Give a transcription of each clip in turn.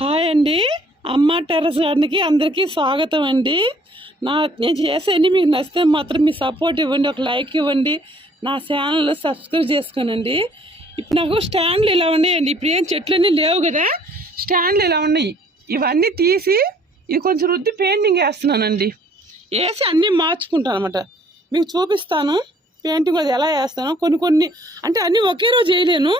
Hi అండి. అమ్మ terrace గార్డెన్కి అందరికీ స్వాగతం అండి. నా నేను చేసేది మీకు నచ్చితే మాత్రం మీ సపోర్ట్ ఇవ్వండి ఒక లైక్ ఇవ్వండి నా ఛానల్ సబ్స్క్రైబ్ చేసుకోనండి. ఇప్పుడు నాకు స్టాండ్లు ఇలా ఉన్నాయండి. ఇప్పుడు ఏం చెట్లన్నీ లేవు కదా స్టాండ్లు ఇలా ఉన్నాయి. ఇవన్నీ తీసి ఇది కొంచెం రుద్ది పెయింటింగ్ వేస్తున్నానండి. వేసి అన్నీ మార్చుకుంటాను అనమాట మీకు చూపిస్తాను. పెయింటింగ్ అది ఎలా వేస్తాను. కొన్ని కొన్ని అంటే అన్నీ ఒకే రోజు చేయలేను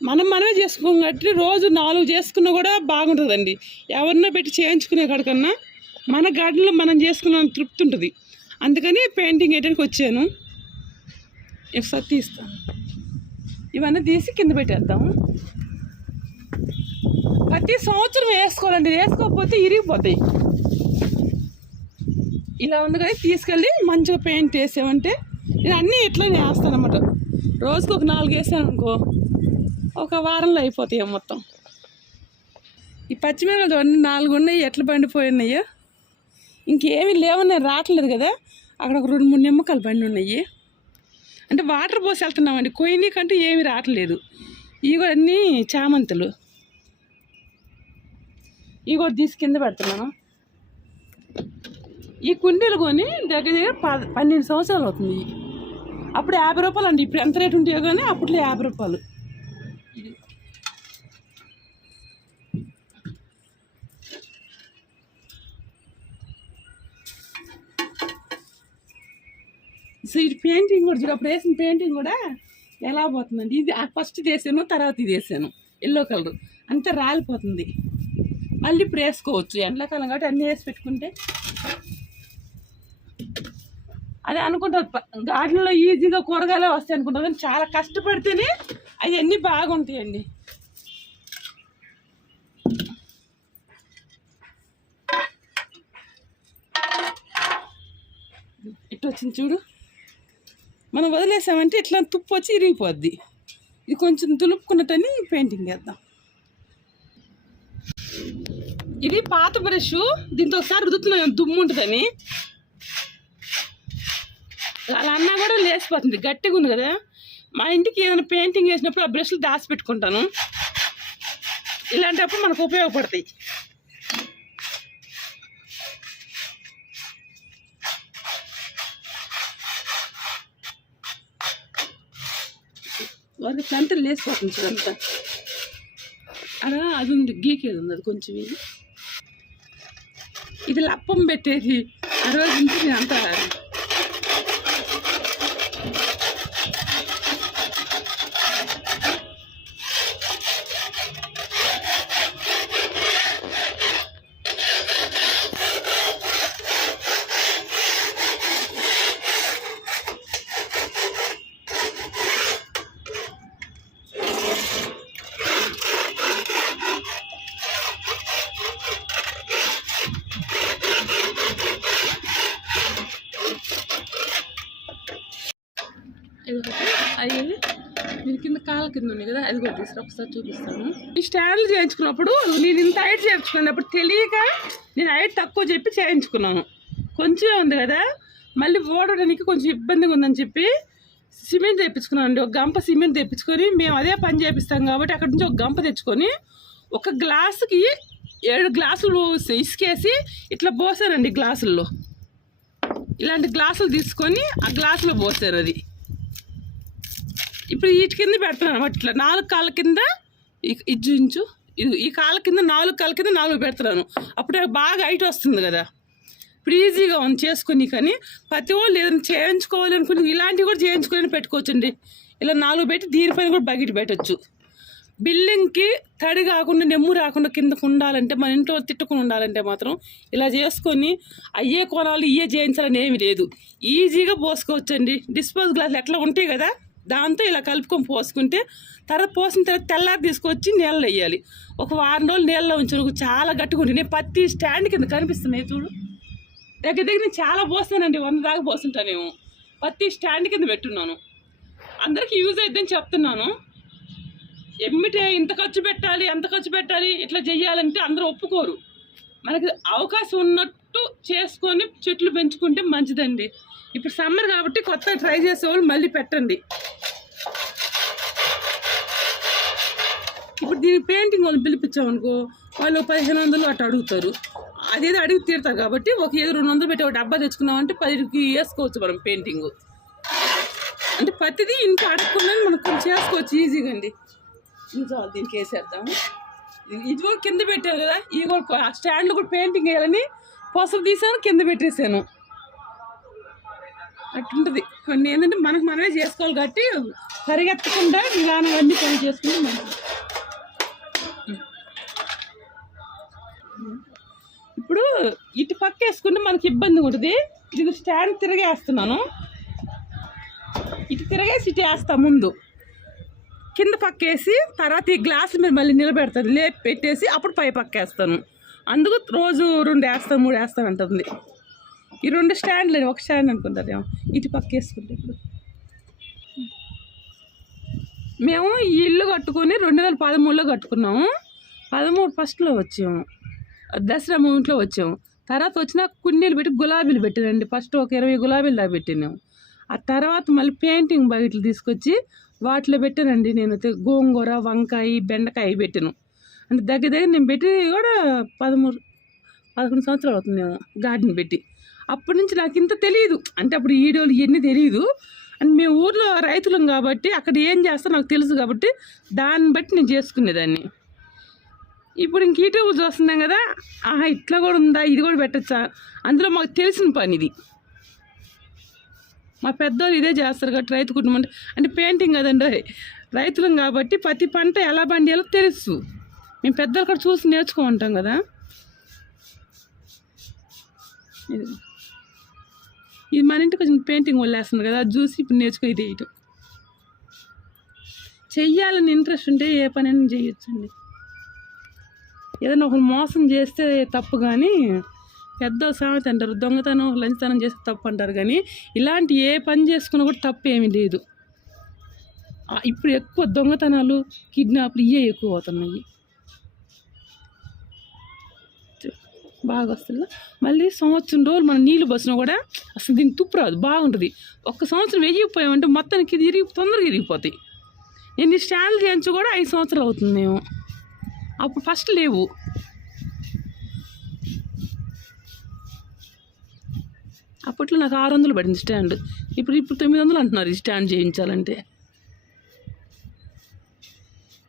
మనం మనమే చేసుకోం కాబట్టి రోజు నాలుగు చేసుకున్నా కూడా బాగుంటుందండి. ఎవరినో పెట్టి చేయించుకునే కాడికన్నా మన గార్డెన్లో మనం చేసుకున్న తృప్తి ఉంటుంది. అందుకని పెయింటింగ్ వేయడానికి వచ్చాను. ఒకసారి తీస్తాను ఇవన్నీ తీసి కింద పెట్టేద్దాము ప్రతి సంవత్సరం వేసుకోవాలండి. వేసుకోకపోతే ఇరిగిపోతాయి. ఇలా ఉంది కదా తీసుకెళ్ళి మంచిగా పెయింట్ వేసామంటే నేను అన్నీ ఇట్లనే వేస్తాను అనమాట రోజుకి ఒక నాలుగు వేసాను అనుకో ఒక వారంలో అయిపోతాయి మొత్తం. ఈ పచ్చిమిరపకాయలు చూడండి నాలుగు ఉన్నాయి ఎట్లా పండిపోయినాయో ఇంకేమీ లేవని రావట్లేదు కదా. అక్కడ ఒక రెండు మూడు నిమ్మకాయలు బండి ఉన్నాయి. అంటే వాటర్ పోసి వెళ్తున్నామండి. కొయ్యని కంటే ఏమి రావట్లేదు. ఇవి కూడా అన్నీ చామంతులు. ఇవి కూడా తీసి కింద పెడుతున్నాను. ఈ కుండీలు కొని దగ్గర దగ్గర పద పన్నెండు సంవత్సరాలు అవుతుంది. అప్పుడు యాభై రూపాయలు అండి. ఇప్పుడు ఎంత రేటు ఉంటాయో కానీ అప్పట్లో యాభై రూపాయలు. సో ఇది పెయింటింగ్ కూడా చూడు అప్పుడు వేసిన పెయింటింగ్ కూడా ఎలా పోతుందండి? ఇది ఫస్ట్ వేసాను తర్వాత ఇది వేసాను. Yellow colour. అంతా రాలిపోతుంది. మళ్ళీ ఇప్పుడు వేసుకోవచ్చు. ఎండాకాలం కాబట్టి అన్నీ వేసి పెట్టుకుంటే. అదే అనుకుంటారు గార్డెన్లో ఈజీగా కూరగాయలు వస్తాయి అనుకుంటారు కానీ చాలా కష్టపడితేనే అవన్నీ బాగుంటాయండి. ఇటు వచ్చింది చూడు. మనం వదిలేసామంటే ఇట్లా తుప్పు వచ్చి ఇరిగిపోద్ది. ఇది కొంచెం దులుపుకున్నట్టని పెయింటింగ్ వేద్దాం. ఇది పాత బ్రష్ దీంతో ఒకసారి రుదుతున్నాం దుమ్ము ఉంటుందని. అలా అన్నా కూడా లేచిపోతుంది గట్టిగా ఉంది కదా. మా ఇంటికి ఏదైనా పెయింటింగ్ వేసినప్పుడు ఆ బ్రష్లు దాచి పెట్టుకుంటాను ఇలాంటప్పుడు మనకు ఉపయోగపడతాయి. వారికి అంతా లేచిపోతుంది చూడంతా అలా అది ఉంది గీకేది ఉంది అది కొంచెం ఇది. ఇది లప్పం పెట్టేది. ఆ రోజు నుంచి నేను అంతా అయ్యి దీని కింద ఉన్నాయి కదా అది కూడా తీసుకురా ఒకసారి చూపిస్తాను. ఈ స్టాండ్లు చేయించుకున్నప్పుడు నేను ఇంత హైట్ చేయించుకున్నప్పుడు తెలియక నేను హైట్ తక్కువ చెప్పి చేయించుకున్నాను. కొంచెమే ఉంది కదా మళ్ళీ ఓడడానికి కొంచెం ఇబ్బందిగా ఉందని చెప్పి సిమెంట్ తెప్పించుకున్నాను అండి. ఒక గంప సిమెంట్ తెప్పించుకొని మేము అదే పని చేపిస్తాం కాబట్టి అక్కడి నుంచి ఒక గంప తెచ్చుకొని ఒక గ్లాసుకి ఏడు గ్లాసులు ఇసుకేసి ఇట్లా పోసారండి గ్లాసుల్లో. ఇలాంటి గ్లాసులు తీసుకొని ఆ గ్లాసులో పోసారు అది. ఇప్పుడు వీటి కింద పెడుతున్నాను అనమాట ఇట్లా. నాలుగు కాళ్ళ కింద ఇజ్జు ఇంచు ఈ కాళ్ళ కింద నాలుగు కాళ్ళ కింద నాలుగు పెడుతున్నాను అప్పుడు బాగా హైట్ వస్తుంది కదా. ఇప్పుడు ఈజీగా ఉంది చేసుకుని కానీ ప్రతి వాళ్ళు ఏదైనా చేయించుకోవాలి అనుకుని ఇలాంటివి కూడా చేయించుకొని పెట్టుకోవచ్చండి. ఇలా నాలుగు పెట్టి దీనిపైన కూడా బకెట్ పెట్టచ్చు. బిల్లింగ్కి తడి కాకుండా నెమ్ము రాకుండా కిందకు ఉండాలంటే మన ఇంట్లో తిట్టుకుని ఉండాలంటే మాత్రం ఇలా చేసుకొని అయ్యే కొనాలి ఇయ్యే చేయించాలని ఏమి లేదు. ఈజీగా పోసుకోవచ్చండి. డిస్పోజ్ గ్లాసులు ఎట్లా ఉంటాయి కదా దాంతో ఇలా కలుపుకొని పోసుకుంటే తర్వాత పోసిన తర్వాత తెల్లారి తీసుకొచ్చి నీళ్ళలో వేయాలి. ఒక వారం రోజులు నీళ్ళలో ఉంచు చాలా గట్టిగా ఉంటుంది నేను పత్తి స్టాండ్ కింద కనిపిస్తున్నాయి చూడు. దగ్గర దగ్గర నేను చాలా పోస్తానండి వంద దాకా పోస్తుంటానేమో పత్తి స్టాండ్ కింద పెట్టున్నాను. అందరికీ యూజ్ అయిద్దని చెప్తున్నాను. ఎమ్మిటే ఇంత ఖర్చు పెట్టాలి ఎంత ఖర్చు పెట్టాలి ఇట్లా చెయ్యాలంటే అందరూ ఒప్పుకోరు. మనకి అవకాశం ఉన్నట్టు చేసుకొని చెట్లు పెంచుకుంటే మంచిదండి. ఇప్పుడు సమ్మర్ కాబట్టి కొత్త ట్రై చేసే వాళ్ళు మళ్ళీ పెట్టండి. ఇప్పుడు దీనికి పెయింటింగ్ వాళ్ళని పిలిపించామనుకో వాళ్ళు పదిహేను వందలు అట్లా అడుగుతారు. అదేదో అడిగి తీరుతారు కాబట్టి ఒక ఏదో రెండు వందలు పెట్టి ఒక డబ్బా తెచ్చుకున్నామంటే పదికి వేసుకోవచ్చు మనం పెయింటింగ్. అంటే ప్రతిదీ ఇంట్లో అడగకుండా మనం కొంచెం చేసుకోవచ్చు ఈజీగా అండి. ఇంకా దీనికి వేసేద్దాం ఇది- కూడా కింద పెట్టారు కదా ఇది కూడా ఆ స్టాండ్లో కూడా పెయింటింగ్ వేయాలని పొసలు తీసాను కింద పెట్టేశాను అట్లుంటుంది. కొన్ని ఏంటంటే మనకు మనమే చేసుకోవాలి కాబట్టి పరిగెత్తకుండా నిదానం అన్ని పని చేసుకుంటే మనం ఇప్పుడు ఇటు పక్క వేసుకుంటే మనకి ఇబ్బంది ఉంటుంది. ఇది స్టాండ్ తిరగేస్తున్నాను ఇటు తిరగేసి ఇటు వేస్తా ముందు. కింద పక్క వేసి తర్వాత ఈ గ్లాసులు మీరు మళ్ళీ నిలబెడతాను. లేపి పెట్టేసి అప్పుడు పై పక్క వేస్తాను. అందుకు రోజు రెండు వేస్తాను మూడు వేస్తాను అంటుంది. ఈ రెండు స్టాండ్లు ఒక స్టాండ్ అనుకుంటారేమో. ఇటు పక్క వేసుకుంటే ఇప్పుడు. మేము ఈ ఇల్లు కట్టుకొని రెండు వేల పదమూడులో కట్టుకున్నాము. పదమూడు ఫస్ట్లో వచ్చాము. దసరా మూమెంట్లో వచ్చాము. తర్వాత వచ్చిన కుండీలు పెట్టి గులాబీలు పెట్టినండి ఫస్ట్ ఒక ఇరవై గులాబీలు దా పెట్టినాము ఆ తర్వాత మళ్ళీ పెయింటింగ్ బకెట్లు తీసుకొచ్చి వాటిలో పెట్టానండి. నేను గోంగూర వంకాయ బెండకాయ పెట్టాను. అంటే దగ్గర దగ్గర నేను పెట్టి కూడా పదమూడు పదకొండు సంవత్సరాలు అవుతుందేమో గార్డెన్ పెట్టి. అప్పటి నుంచి నాకు ఇంత తెలియదు అంటే అప్పుడు ఈడోలు ఇవన్నీ తెలియదు అండ్ మేము ఊర్లో రైతులం కాబట్టి అక్కడ ఏం చేస్తా నాకు తెలుసు కాబట్టి దాన్ని బట్టి నేను చేసుకునేదాన్ని. ఇప్పుడు ఇంక యూట్యూబ్ చూస్తున్నాం కదా ఆహా ఇట్లా కూడా ఉందా ఇది కూడా పెట్టచ్చా? అందులో మాకు తెలిసిన పని ఇది. మా పెద్దోళ్ళు ఇదే చేస్తారు కాబట్టి రైతు కుటుంబం అంటే అంటే పెయింటింగ్ కదండి రైతులం కాబట్టి ప్రతి పంట ఎలా పండియాలో తెలుసు. మేము పెద్దలు కూడా చూసి నేర్చుకుంటాం కదా. ఇది. ఇది మన ఇంటికి కొంచెం పెయింటింగ్ వదిలేస్తుంది కదా చూసి ఇప్పుడు నేర్చుకుని ఇది వేయటం. చెయ్యాలని ఇంట్రెస్ట్ ఉంటే ఏ పనైనా చేయొచ్చండి. ఏదైనా ఒకరు మోసం చేస్తే తప్పు కానీ పెద్ద సామెత అంటారు దొంగతనం లంచతనం చేస్తే తప్పు అంటారు కానీ ఇలాంటి ఏ పని చేసుకున్నా కూడా తప్పు ఏమీ లేదు. ఇప్పుడు ఎక్కువ దొంగతనాలు కిడ్నాప్లు ఇవే ఎక్కువ అవుతున్నాయి. బాగా వస్తుందా? మళ్ళీ సంవత్సరం రోజులు మనం నీళ్ళు పోసినా కూడా అసలు దీనికి తుప్పు రాదు బాగుంటుంది. ఒక్క సంవత్సరం వెయ్యిపోయామంటే మొత్తానికి ఇది ఇరిగి తొందరగా ఇరిగిపోతాయి. ఎన్ని స్టాండ్లు చేయించు కూడా ఐదు సంవత్సరాలు అవుతుంది మేము అప్పుడు ఫస్ట్ లేవు. అప్పట్లో నాకు ఆరు వందలు పడింది స్టాండ్. ఇప్పుడు ఇప్పుడు తొమ్మిది వందలు అంటున్నారు ఈ స్టాండ్ చేయించాలంటే.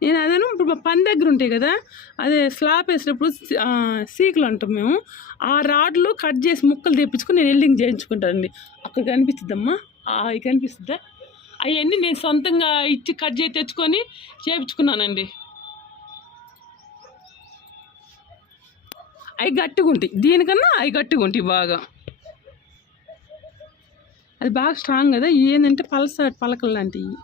నేను అదేను ఇప్పుడు మా పని దగ్గర ఉంటాయి కదా అదే స్లాబ్ వేసినప్పుడు సీకులు అంటాం మేము. ఆ రాడ్లు కట్ చేసి ముక్కలు తెప్పించుకొని నేను ఎల్లింగ్ చేయించుకుంటానండి. అక్కడ కనిపిస్తుందమ్మా. అవి కనిపిస్తుందా? అవన్నీ నేను సొంతంగా ఇచ్చి కట్ చేసి తెచ్చుకొని చేయించుకున్నానండి అవి గట్టిగా ఉంటాయి. దీనికన్నా అవి గట్టిగా ఉంటాయి బాగా. అది బాగా స్ట్రాంగ్ కదా. ఏంటంటే పలస పలకలు లాంటివి.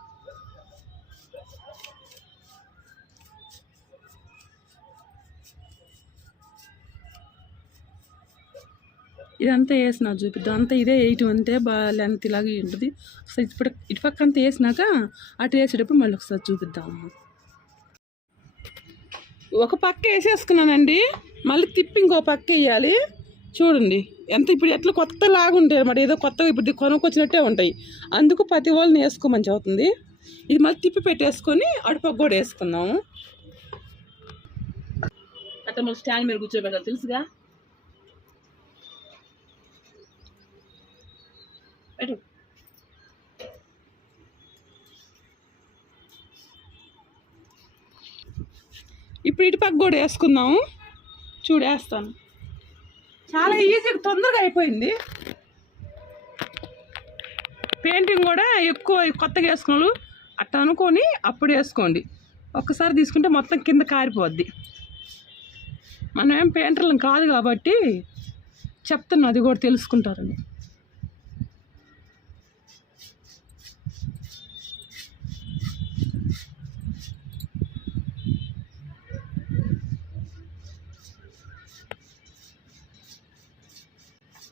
ఇదంతా వేసిన చూపిద్దాం అంతా ఇదే ఎయిట్ అంతే బాగా లెంత్ ఇలాగే ఉంటుంది. సో ఇప్పుడు ఇటుపక్క అంతా వేసినాక అటు వేసేటప్పుడు మళ్ళీ ఒకసారి చూపిద్దాము. ఒక పక్క వేసేసుకున్నానండి. మళ్ళీ తిప్పి ఇంకో పక్క వేయాలి. చూడండి ఎంత ఇప్పుడు ఎట్లా కొత్త లాగుంటాయి అనమాట ఏదో కొత్తగా ఇప్పుడు కొనుక్కొచ్చినట్టే ఉంటాయి. అందుకు ప్రతి వాళ్ళని వేసుకోమని చదువుతుంది ఇది మళ్ళీ తిప్పి పెట్టేసుకొని అటుపక్క కూడా వేసుకుందాము. అట్లా మళ్ళీ స్టాండ్ మీద కూర్చోబెట్టాలి తెలుసుగా? పెట్టు ఇప్పుడు ఇటు పక్క కూడా వేసుకుందాము. చూడేస్తాను చాలా ఈజీగా తొందరగా అయిపోయింది. పెయింటింగ్ కూడా ఎక్కువ కొత్తగా వేసుకున్నాడు అట్ట అనుకొని అప్పుడు వేసుకోండి. ఒక్కసారి తీసుకుంటే మొత్తం కింద కారిపోద్ది. మనం ఏం పెయింటర్లం కాదు కాబట్టి చెప్తున్నా అది కూడా తెలుసుకుంటారని.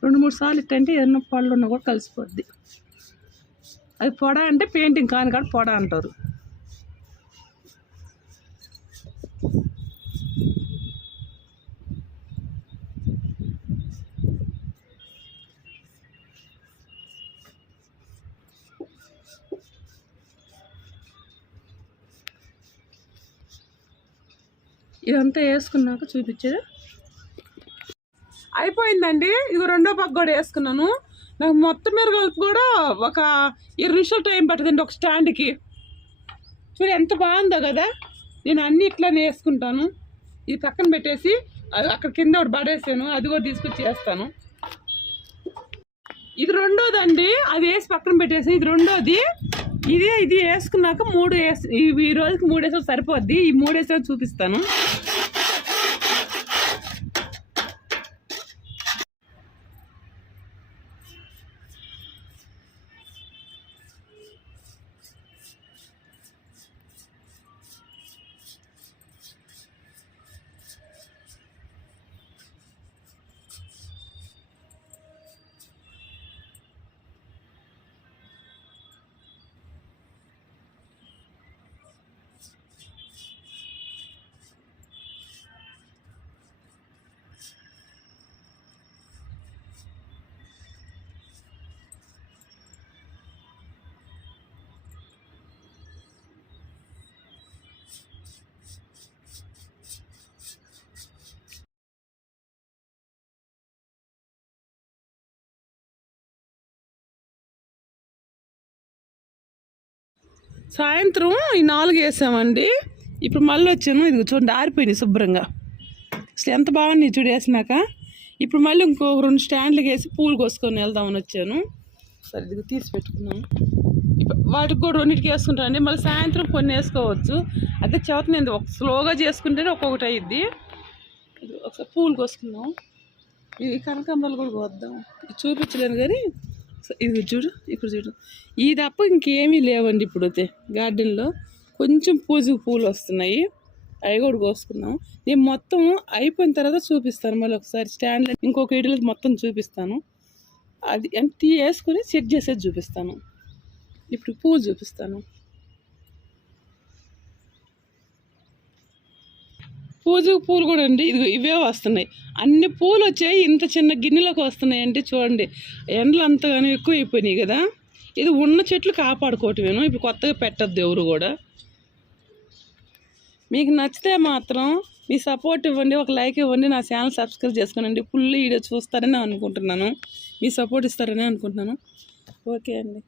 రెండు మూడు సార్లు ఇట్టంటే ఏదైనా పళ్ళు ఉన్నా కూడా కలిసిపోద్ది. అది పొడ అంటే పెయింటింగ్ కాని కాడ పొడ అంటారు. ఇదంతా వేసుకున్నాక చూపించేది? అయిపోయిందండి. ఇది రెండో పక్క కూడా వేసుకున్నాను. నాకు మొత్తం మీద కలిపి కూడా ఒక ఇరవై నిమిషాలు టైం పట్టదండి ఒక స్టాండ్కి. చూడు ఎంత బాగుందో కదా? నేను అన్ని ఇట్లానే వేసుకుంటాను. ఇది పక్కన పెట్టేసి అది అక్కడ కింద ఒకటి పడేసాను. అది కూడా తీసుకొచ్చి వేస్తాను. ఇది రెండోదండి. అది వేసి పక్కన పెట్టేసి ఇది రెండోది. ఇదే ఇది వేసుకున్నాక మూడు వేసి ఈ రోజుకి మూడు వేసాలు సరిపోద్ది. ఈ మూడు వేసాలు చూపిస్తాను. సాయంత్రం ఈ నాలుగు వేసామండి. ఇప్పుడు మళ్ళీ వచ్చాను. ఇది చూడండి ఆరిపోయినాయి శుభ్రంగా. అసలు ఎంత బాగుంది చూడు వేసినాక. ఇప్పుడు మళ్ళీ ఇంకో రెండు స్టాండ్లకు వేసి పూలు కోసుకొని వెళ్దామని వచ్చాను. సరే ఇది తీసి పెట్టుకున్నాను ఇప్పుడు వాటికి కూడా రెండింటికి వేసుకుంటానండి మళ్ళీ సాయంత్రం కొన్ని వేసుకోవచ్చు. అదే చేత నేను ఒక స్లోగా చేసుకుంటేనే ఒక్కొక్కటి అయ్యిద్ది ఇది ఒకసారి పూలు కోసుకుందాం. ఇది కనకాంబరాలు కూడా కోద్దాం. ఇది చూపించలేను కానీ ఇది చూడు ఇప్పుడు చూడు. ఈ తప్ప ఇంకేమీ లేవండి ఇప్పుడైతే గార్డెన్లో కొంచెం పూజకు పూలు వస్తున్నాయి. అవి కూడా కోసుకున్నాం నేను మొత్తం అయిపోయిన తర్వాత చూపిస్తాను. మళ్ళీ ఒకసారి స్టాండ్లో ఇంకొక వీడియోలో మొత్తం చూపిస్తాను. అది అంటే వేసుకొని సెట్ చేసేది చూపిస్తాను. ఇప్పుడు పూలు చూపిస్తాను. పూజకు పూలు కూడా అండి. ఇది ఇవే వస్తున్నాయి. అన్ని పూలు వచ్చాయి. ఇంత చిన్న గిన్నెలోకి వస్తున్నాయి అంటే చూడండి. ఎండలు అంతగానో ఎక్కువ అయిపోయినాయి కదా. ఇది ఉన్న చెట్లు కాపాడుకోవటమేను ఇప్పుడు కొత్తగా పెట్టద్దు ఎవరు కూడా. మీకు నచ్చితే మాత్రం మీ సపోర్ట్ ఇవ్వండి. ఒక లైక్ ఇవ్వండి. నా ఛానల్ సబ్స్క్రైబ్ చేసుకోనండి. ఫుల్ వీడియో చూస్తారని అనుకుంటున్నాను. మీ సపోర్ట్ ఇస్తారని అనుకుంటున్నాను. ఓకే అండి.